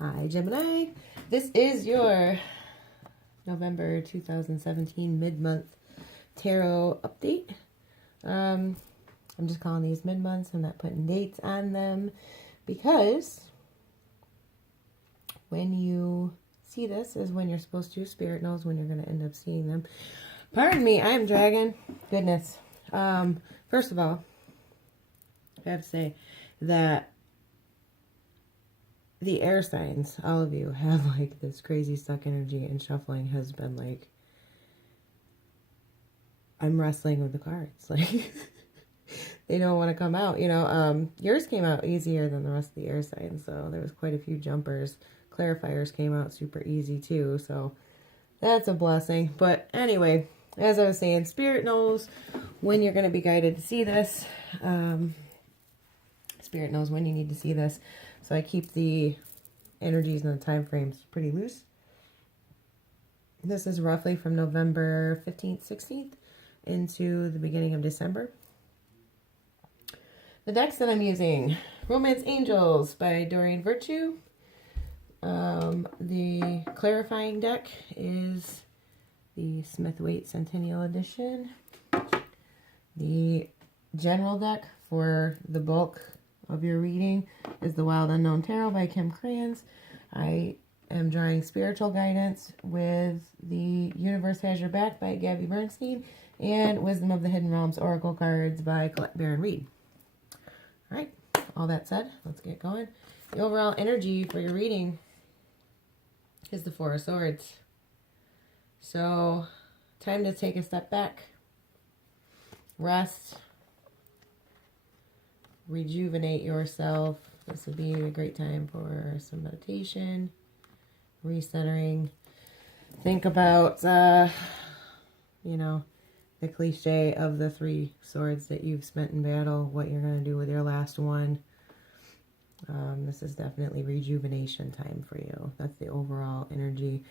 Hi, Gemini. This is your November 2017 mid-month tarot update. I'm just calling these mid-months. I'm not putting dates on them because when you see this is when you're supposed to. Spirit knows when you're going to end up seeing them. Pardon me, I am dragging. Goodness. First of all, I have to say that the air signs, all of you, have like this crazy stuck energy, and shuffling has been like, I'm wrestling with the cards. Like, they don't want to come out, you know. Yours came out easier than the rest of the air signs, so there was quite a few jumpers. Clarifiers came out super easy too, so that's a blessing. But anyway, as I was saying, Spirit knows when you're going to be guided to see this. Spirit knows when you need to see this. So I keep the energies and the time frames pretty loose. This is roughly from November 15th, 16th into the beginning of December. The decks that I'm using, Romance Angels by Dorian Virtue. The clarifying deck is the Smith-Waite Centennial Edition. The general deck for the bulk of your reading is the Wild Unknown Tarot by Kim Krans. I am drawing spiritual guidance with the Universe Has Your Back by Gabby Bernstein and Wisdom of the Hidden Realms Oracle Cards by Colette Baron Reed. All right, all that said, let's get going. The overall energy for your reading is the Four of Swords. So, time to take a step back, rest, rejuvenate yourself. This would be a great time for some meditation, recentering. Think about, you know, the cliche of the 3 swords that you've spent in battle, what you're going to do with your last one. This is definitely rejuvenation time for you. That's the overall energy.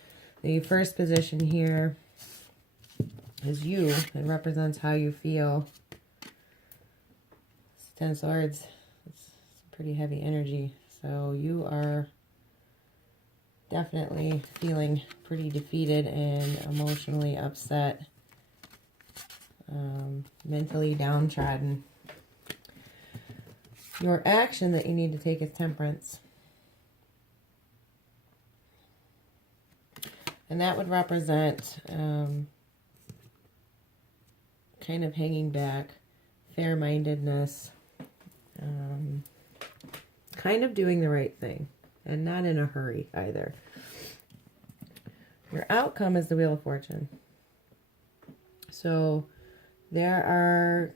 The first position here is you. It represents how you feel. 10 swords, it's pretty heavy energy. So you are definitely feeling pretty defeated and emotionally upset, mentally downtrodden. Your action that you need to take is Temperance. And that would represent kind of hanging back, fair-mindedness, kind of doing the right thing and not in a hurry either. Your outcome is the Wheel of Fortune. So there are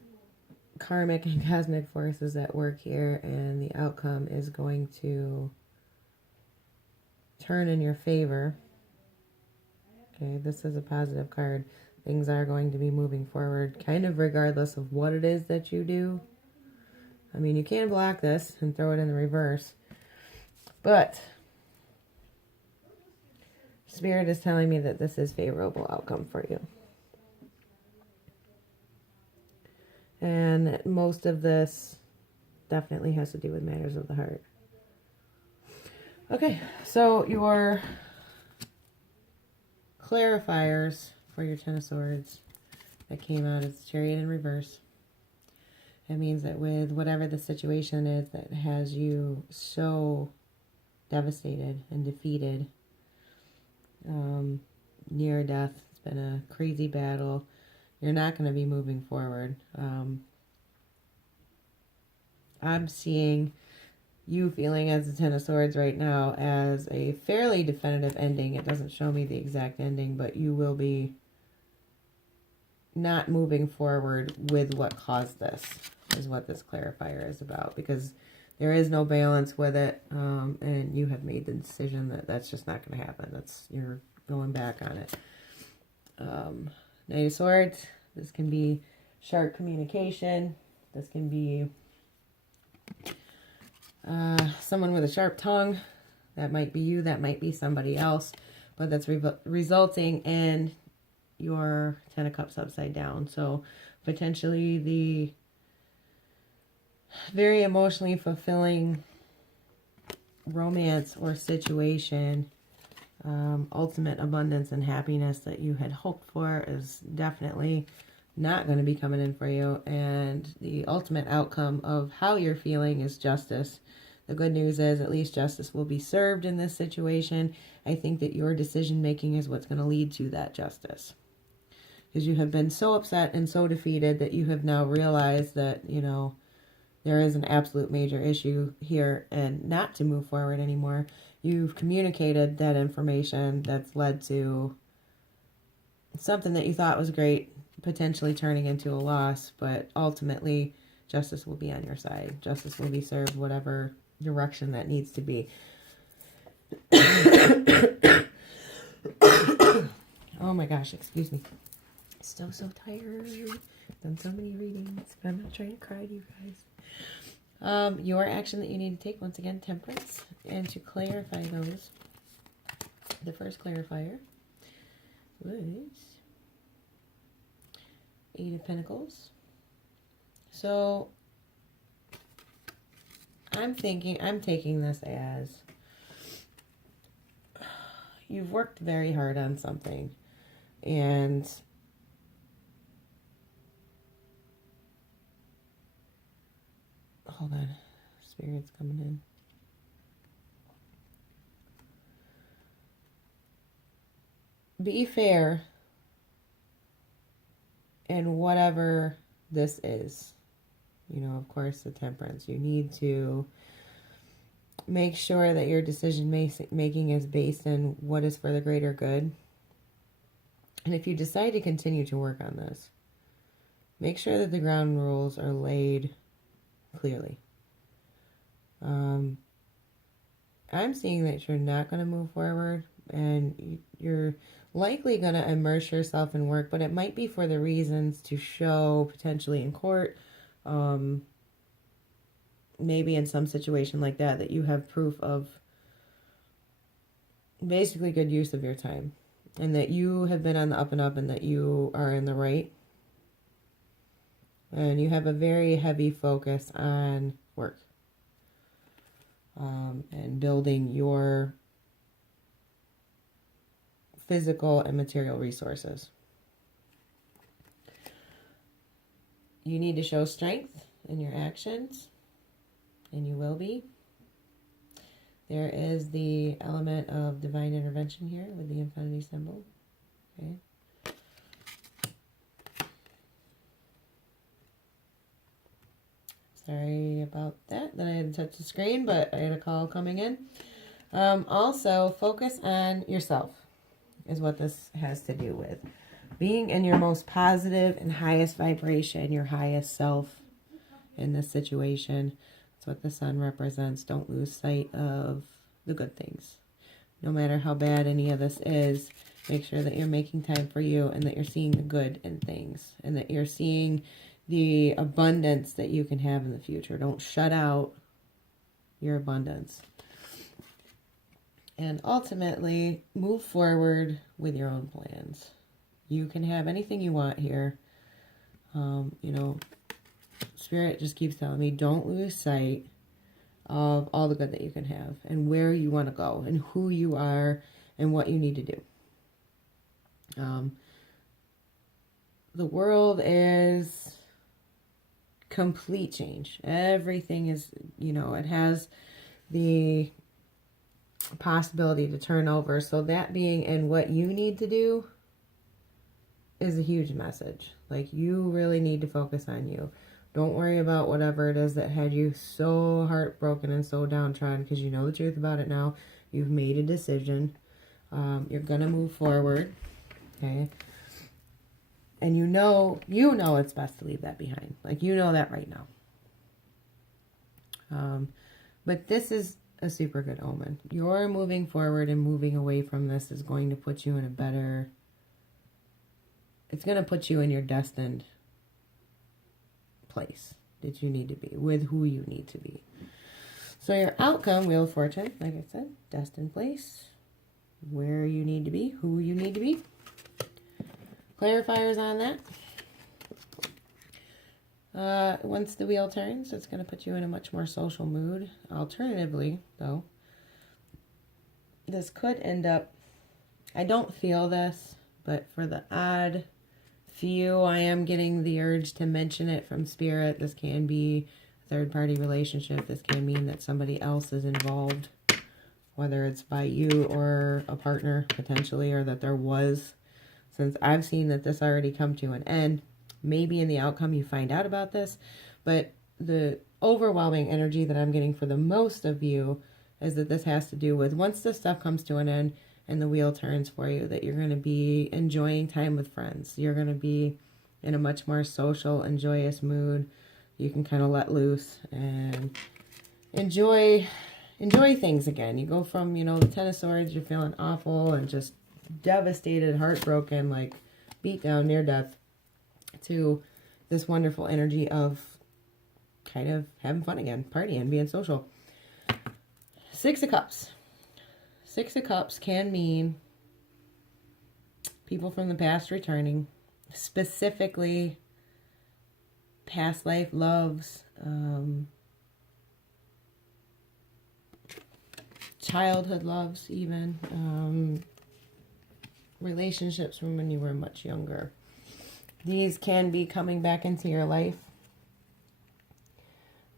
karmic and cosmic forces at work here, and the outcome is going to turn in your favor. Okay, this is a positive card. Things are going to be moving forward, kind of regardless of what it is that you do. I mean, you can block this and throw it in the reverse, but Spirit is telling me that this is favorable outcome for you. And most of this definitely has to do with matters of the heart. Okay, so your clarifiers for your Ten of Swords that came out is Chariot in reverse. It means that with whatever the situation is that has you so devastated and defeated, near death, it's been a crazy battle, you're not going to be moving forward. I'm seeing you feeling as the Ten of Swords right now as a fairly definitive ending. It doesn't show me the exact ending, but you will be not moving forward with what caused this, is what this clarifier is about, because there is no balance with it, and you have made the decision that that's just not going to happen. You're going back on it. Knight of Swords, this can be sharp communication. This can be someone with a sharp tongue. That might be you, that might be somebody else, but that's resulting in your Ten of Cups upside down. So potentially the very emotionally fulfilling romance or situation, ultimate abundance and happiness that you had hoped for is definitely not going to be coming in for you. And the ultimate outcome of how you're feeling is justice. The good news is at least justice will be served in this situation. I think that your decision making is what's going to lead to that justice. Because you have been so upset and so defeated that you have now realized that, you know, there is an absolute major issue here and not to move forward anymore. You've communicated that information that's led to something that you thought was great, potentially turning into a loss, but ultimately justice will be on your side. Justice will be served whatever direction that needs to be. Oh my gosh, excuse me. Still so tired. Done so many readings, but I'm not trying to cry to you guys. Your action that you need to take, once again, temperance. And to clarify those, the first clarifier was 8 of Pentacles. So I'm taking this as you've worked very hard on something, and hold on, Spirit's coming in. Be fair in whatever this is. You know, of course, the temperance. You need to make sure that your decision making is based in what is for the greater good. And if you decide to continue to work on this, make sure that the ground rules are laid clearly. I'm seeing that you're not going to move forward, and you're likely going to immerse yourself in work, but it might be for the reasons to show potentially in court, maybe in some situation like that, that you have proof of basically good use of your time, and that you have been on the up and up, and that you are in the right. And you have a very heavy focus on work, and building your physical and material resources. You need to show strength in your actions, and you will be. There is the element of divine intervention here with the infinity symbol. Okay. Sorry about that I had to touch the screen, but I had a call coming in. Also, focus on yourself is what this has to do with. Being in your most positive and highest vibration, your highest self in this situation. That's what the sun represents. Don't lose sight of the good things. No matter how bad any of this is, make sure that you're making time for you, and that you're seeing the good in things, and that you're seeing the abundance that you can have in the future. Don't shut out your abundance. And ultimately, move forward with your own plans. You can have anything you want here. You know, Spirit just keeps telling me, don't lose sight of all the good that you can have, and where you want to go, and who you are, and what you need to do. The world is complete change. Everything is, you know, it has the possibility to turn over. So that being in what you need to do is a huge message. Like, you really need to focus on you. Don't worry about whatever it is that had you so heartbroken and so downtrodden, because you know the truth about it now. You've made a decision. You're going to move forward. Okay. And you know it's best to leave that behind. Like, you know that right now. But this is a super good omen. Your moving forward and moving away from this is going to put you in a better... It's going to put you in your destined place that you need to be, with who you need to be. So your outcome, Wheel of Fortune, like I said, destined place, where you need to be, who you need to be. Clarifiers on that. Once the wheel turns, it's going to put you in a much more social mood. Alternatively, though, this could end up, I don't feel this, but for the odd few, I am getting the urge to mention it from Spirit. This can be a third-party relationship. This can mean that somebody else is involved, whether it's by you or a partner, potentially, or that there was. Since I've seen that this already come to an end, maybe in the outcome you find out about this, but the overwhelming energy that I'm getting for the most of you is that this has to do with once this stuff comes to an end and the wheel turns for you, that you're going to be enjoying time with friends. You're going to be in a much more social and joyous mood. You can kind of let loose and enjoy things again. You go from, the Ten of Swords, you're feeling awful and just devastated, heartbroken, like beat down, near death, to this wonderful energy of kind of having fun again, partying, being social. Six of Cups. Six of Cups can mean people from the past returning, specifically past life loves, childhood loves even, relationships from when you were much younger. These can be coming back into your life.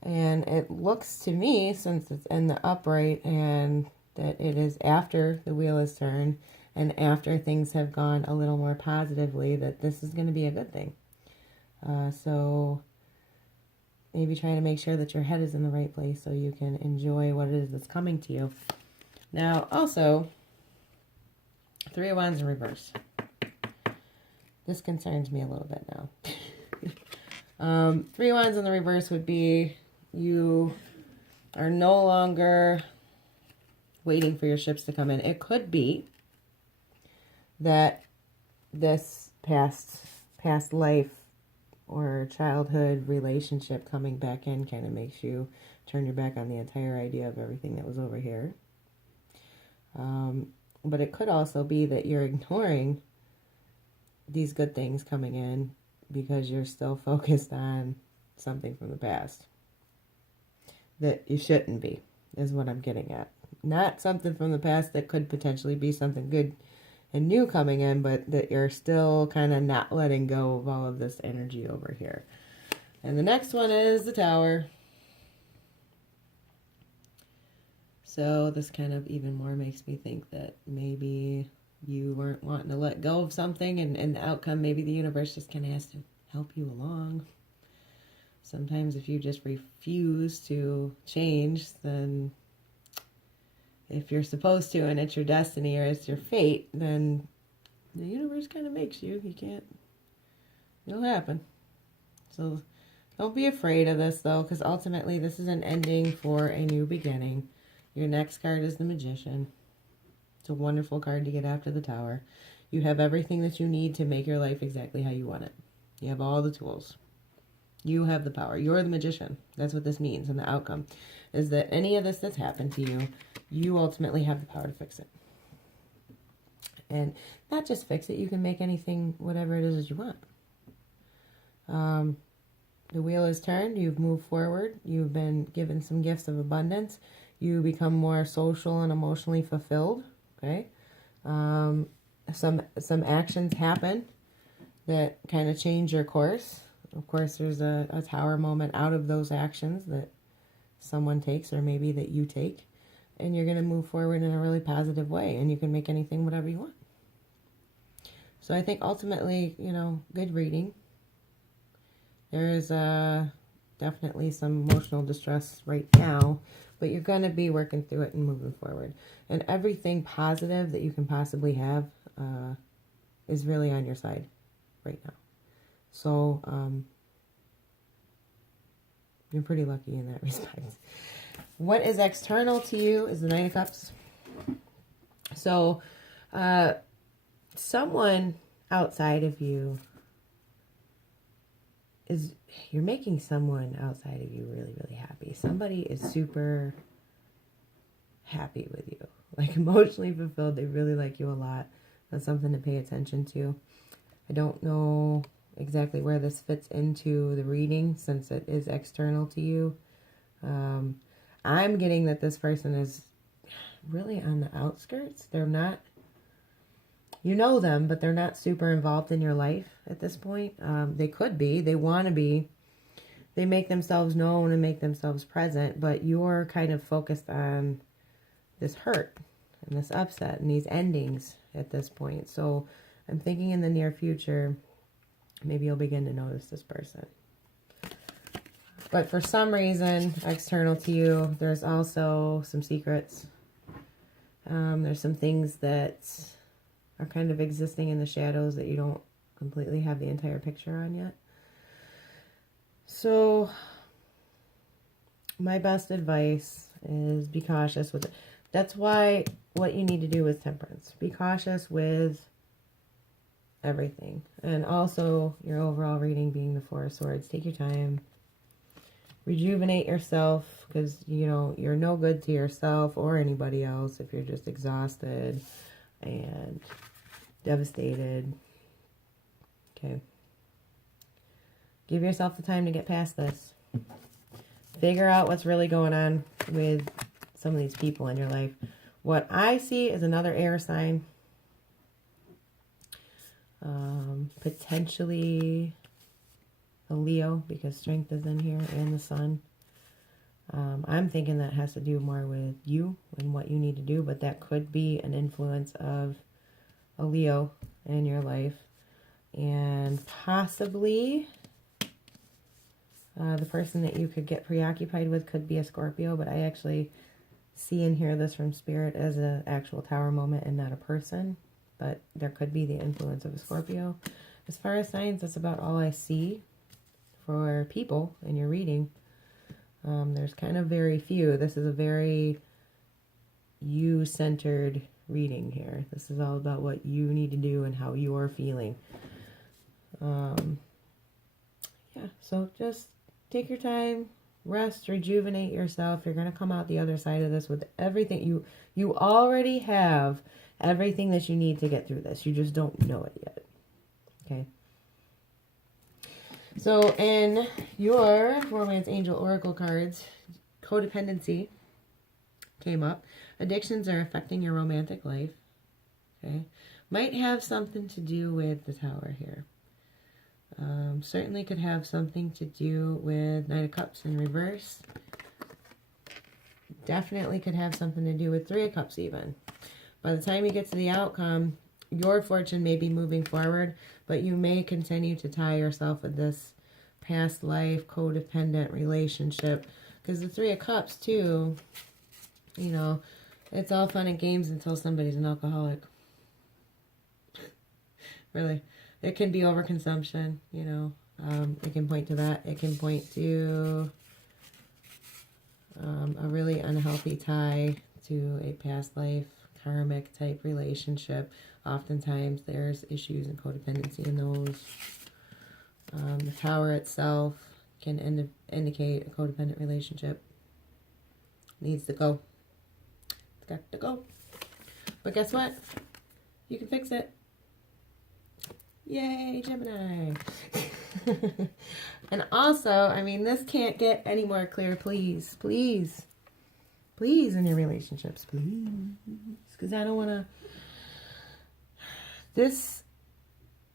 And it looks to me, since it's in the upright, and that it is after the wheel is turned and after things have gone a little more positively, that this is going to be a good thing. So maybe try to make sure that your head is in the right place so you can enjoy what it is that's coming to you. Now, also, Three of Wands in reverse. This concerns me a little bit now. Three of Wands in the reverse would be you are no longer waiting for your ships to come in. It could be that this past life or childhood relationship coming back in kind of makes you turn your back on the entire idea of everything that was over here. But it could also be that you're ignoring these good things coming in because you're still focused on something from the past that you shouldn't be, is what I'm getting at. Not something from the past that could potentially be something good and new coming in, but that you're still kind of not letting go of all of this energy over here. And the next one is the Tower. So this kind of even more makes me think that maybe you weren't wanting to let go of something, and the outcome, maybe the universe just kind of has to help you along. Sometimes if you just refuse to change, then if you're supposed to and it's your destiny or it's your fate, then the universe kind of makes you. You can't. It'll happen. So don't be afraid of this, though, because ultimately this is an ending for a new beginning. Your next card is the Magician. It's a wonderful card to get after the Tower. You have everything that you need to make your life exactly how you want it. You have all the tools. You have the power. You're the magician. That's what this means. And the outcome is that any of this that's happened to you, you ultimately have the power to fix it. And not just fix it, you can make anything, whatever it is that you want. The wheel is turned. You've moved forward. You've been given some gifts of abundance. You become more social and emotionally fulfilled. Okay. Some actions happen that kind of change your course. Of course, there's a Tower moment out of those actions that someone takes, or maybe that you take, and you're going to move forward in a really positive way, and you can make anything whatever you want. So I think ultimately, good reading. There is definitely some emotional distress right now, but you're going to be working through it and moving forward. And everything positive that you can possibly have is really on your side right now. So you're pretty lucky in that respect. What is external to you is the Knight of Cups. So someone outside of you you're making someone outside of you really, really happy. Somebody is super happy with you, like emotionally fulfilled. They really like you a lot. That's something to pay attention to. I don't know exactly where this fits into the reading since it is external to you. I'm getting that this person is really on the outskirts. They're not, you know them, but they're not super involved in your life at this point. They could be. They want to be. They make themselves known and make themselves present, but you're kind of focused on this hurt and this upset and these endings at this point. So I'm thinking in the near future, maybe you'll begin to notice this person. But for some reason, external to you, there's also some secrets. There's some things that are kind of existing in the shadows that you don't completely have the entire picture on yet. So my best advice is be cautious with it. That's why what you need to do is temperance. Be cautious with everything. And also your overall reading being the Four of Swords. Take your time. Rejuvenate yourself, because, you know, you're no good to yourself or anybody else if you're just exhausted and devastated. Okay. Give yourself the time to get past this. Figure out what's really going on with some of these people in your life. What I see is another air sign. Potentially a Leo, because strength is in here, and the sun. I'm thinking that has to do more with you and what you need to do, but that could be an influence of a Leo in your life. And possibly the person that you could get preoccupied with could be a Scorpio, but I actually see and hear this from Spirit as an actual tower moment and not a person. But there could be the influence of a Scorpio. As far as signs, that's about all I see for people in your reading. There's kind of very few. This is a very you-centered reading here. This is all about what you need to do and how you're feeling. Yeah, so just take your time, rest, rejuvenate yourself. You're going to come out the other side of this with everything. You already have everything that you need to get through this. You just don't know it yet. Okay. So in your Romance Angel Oracle cards, codependency came up. Addictions are affecting your romantic life. Okay. Might have something to do with the Tower here. Certainly could have something to do with Knight of Cups in reverse. Definitely could have something to do with Three of Cups even. By the time you get to the outcome, your fortune may be moving forward, but you may continue to tie yourself with this past life codependent relationship. Because the Three of Cups too, you know, it's all fun and games until somebody's an alcoholic. Really. It can be overconsumption, you know. It can point to that. It can point to a really unhealthy tie to a past life karmic type relationship. Oftentimes there's issues and codependency in those. The Tower itself can indicate a codependent relationship. Needs to go. It's got to go. But guess what? You can fix it. Yay, Gemini. And also, I mean, this can't get any more clear. Please, please, please, in your relationships, please. Because I don't want to. This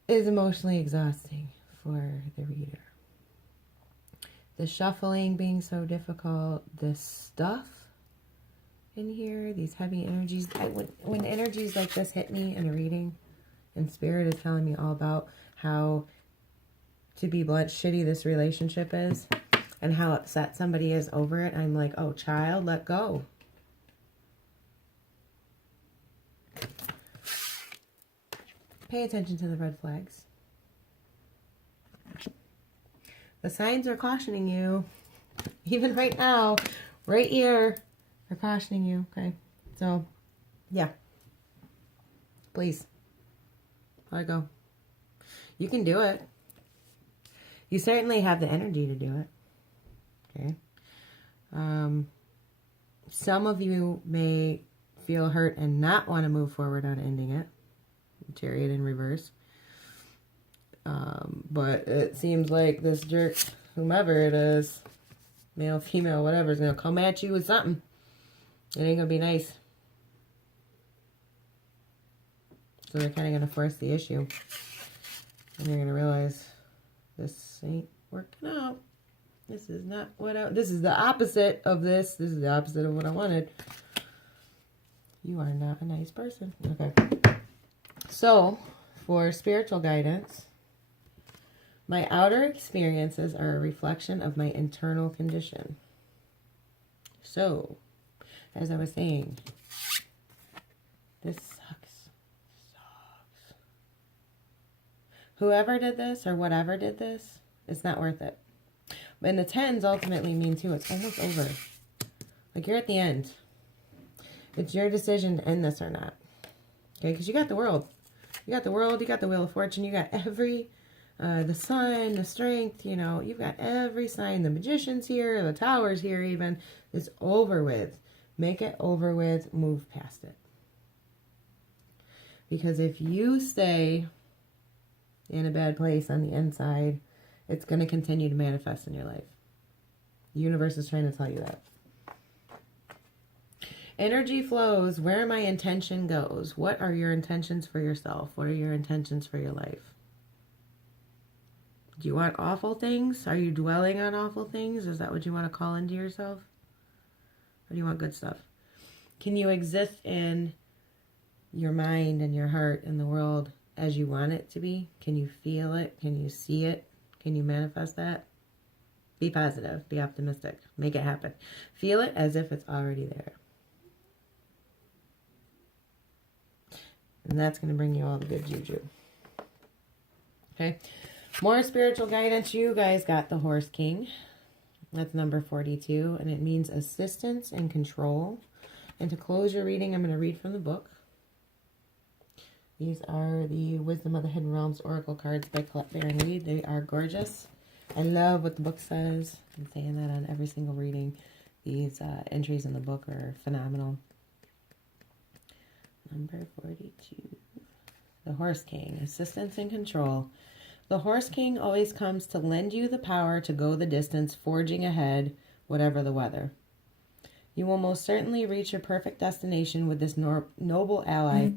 is emotionally exhausting for the reader. The shuffling being so difficult, this stuff in here, these heavy energies. When energies like this hit me in a reading, and Spirit is telling me all about how, to be blunt, shitty this relationship is and how upset somebody is over it, I'm like, oh, child, let go. Pay attention to the red flags. The signs are cautioning you. Even right now, right here, they're cautioning you, okay? So, yeah. Please. Let go. You can do it. You certainly have the energy to do it. Okay. Some of you may feel hurt and not want to move forward on ending it. Chariot in reverse. But it seems like this jerk, whomever it is, male, female, whatever, is going to come at you with something. It ain't going to be nice. So they're kind of going to force the issue. And they're going to realize this ain't working out. This is not what this is the opposite of this. This is the opposite of what I wanted. You are not a nice person. Okay. So, for spiritual guidance, my outer experiences are a reflection of my internal condition. So, as I was saying, this sucks. Whoever did this or whatever did this, it's not worth it. And the 10s ultimately mean too, it's almost over. Like, you're at the end. It's your decision to end this or not. Okay, because you got the world. You got the world, you got the Wheel of Fortune, you got every, the sun, the strength, you know, you've got every sign. The Magician's here, the Tower's here even. It's over with. Make it over with, move past it. Because if you stay in a bad place on the inside, it's going to continue to manifest in your life. The universe is trying to tell you that. Energy flows where my intention goes. What are your intentions for yourself? What are your intentions for your life? Do you want awful things? Are you dwelling on awful things? Is that what you want to call into yourself? Or do you want good stuff? Can you exist in your mind and your heart and the world as you want it to be? Can you feel it? Can you see it? Can you manifest that? Be positive. Be optimistic. Make it happen. Feel it as if it's already there. And that's going to bring you all the good juju. Okay. More spiritual guidance. You guys got the Horse King. That's number 42. And it means assistance and control. And to close your reading, I'm going to read from the book. These are the Wisdom of the Hidden Realms Oracle cards by Colette Baron Reed. They are gorgeous. I love what the book says. I'm saying that on every single reading. These entries in the book are phenomenal. Number 42. The Horse King. Assistance and control. The Horse King always comes to lend you the power to go the distance, forging ahead, whatever the weather. You will most certainly reach your perfect destination with this noble ally.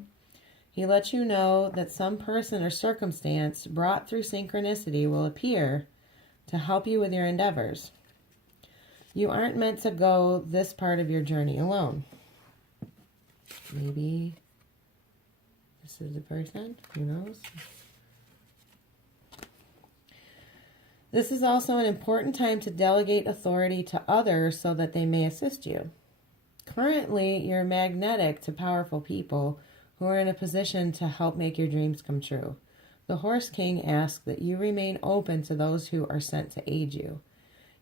He lets you know that some person or circumstance brought through synchronicity will appear to help you with your endeavors. You aren't meant to go this part of your journey alone. Maybe this is the person. Who knows? This is also an important time to delegate authority to others so that they may assist you. Currently, you're magnetic to powerful people who are in a position to help make your dreams come true. The Horse King asks that you remain open to those who are sent to aid you.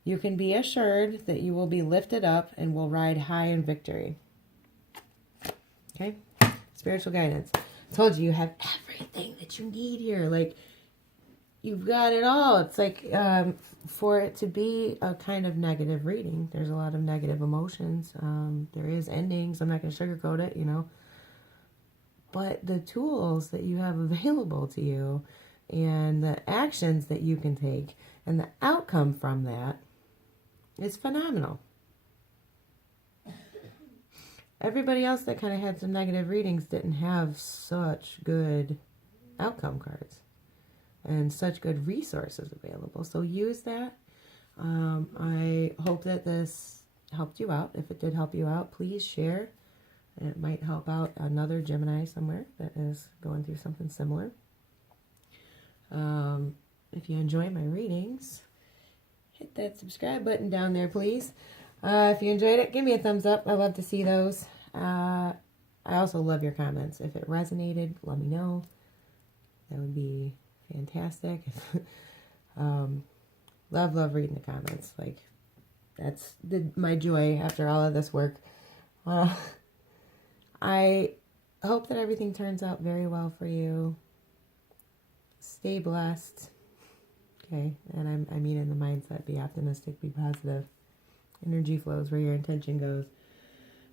You can be assured that you will be lifted up and will ride high in victory. Okay? Spiritual guidance. I told you, you have everything that you need here. Like, you've got it all. It's like, for it to be a kind of negative reading, there's a lot of negative emotions. There is endings. I'm not going to sugarcoat it, you know. But the tools that you have available to you and the actions that you can take and the outcome from that is phenomenal. Everybody else that kind of had some negative readings didn't have such good outcome cards and such good resources available. So use that. I hope that this helped you out. If it did help you out, please share. It might help out another Gemini somewhere that is going through something similar. If you enjoy my readings, hit that subscribe button down there, please. If you enjoyed it, give me a thumbs up. I love to see those. I also love your comments. If it resonated, let me know. That would be fantastic. Love reading the comments. Like, that's my joy after all of this work. I hope that everything turns out very well for you. Stay blessed. Okay, and I mean in the mindset, be optimistic, be positive. Energy flows where your intention goes.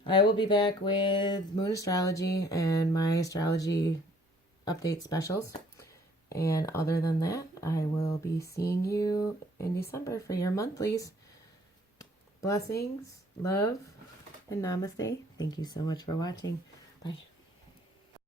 I will be back with Moon Astrology and my astrology update specials. And other than that, I will be seeing you in December for your monthlies. Blessings, love, and namaste. Thank you so much for watching. Bye.